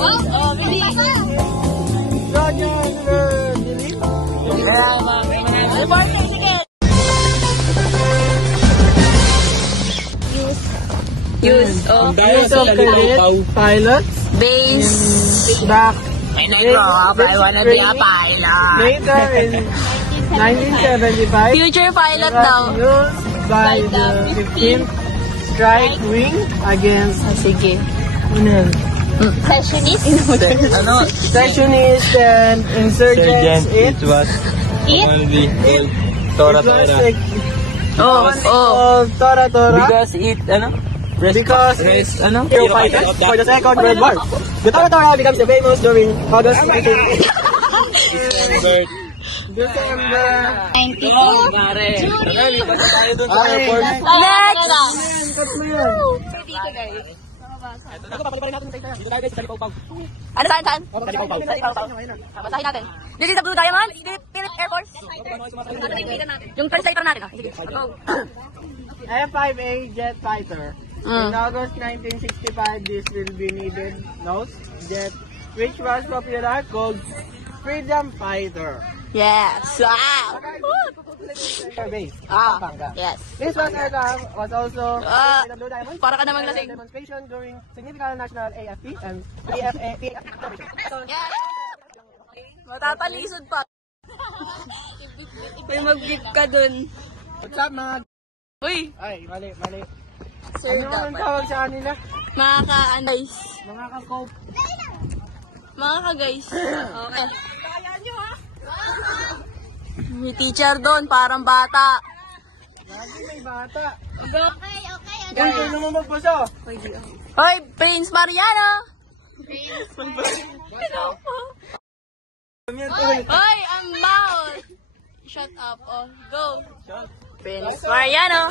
Oh, really? Use of pilot base back I wanna be a pilot. later in 1975. Future pilot daw. Used by the 15th Strike Wing against Sige. secessionists and insurgents. It was only called Tora Tora. Tora Tora. Because it, Because it's, hero fighters for the Second World War. The Tora Tora becomes the famous during August 19. December 92. Ano saan? Basahin natin. This is the Blue Diamond, Philippine Air Force. Yung translator natin. Sige, go. F-5A jet fighter. In August 1965, this will be needed nose jet, which was popular called Freedom Fighter. Yes. Wow. Base. Yes. This was also the Blue Diamond. Para ka namang lasing. Demonstration during significant national AFP and AFA. Yes. Matatalisod pa. May mag-beep ka dun. What's up, mga? Uy. Ay, mali. Sir, Ano ang tawag sa kanila? Mga ka-guys. Mga ka-cope. Mga ka-guys. Okay. May teacher doon, parang bata. Lagi may bata. Okay. Ganito naman magbasa. Hoy, Prince Mariano! Hoy, ang mouth! Shut up, oh. Go! Prince Mariano!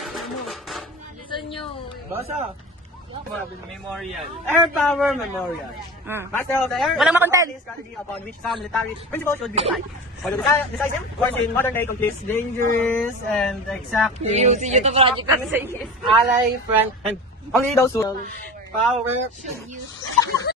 Listen nyo. Basa. Memorial. Air Power Memorial. Master of the Air. Walang makontent. Strategy upon which some military principles should be applied. For the decisive, once in modern day conflicts, dangerous and exacting. Ito project kami sa inyo. Ally, friend, and only those who power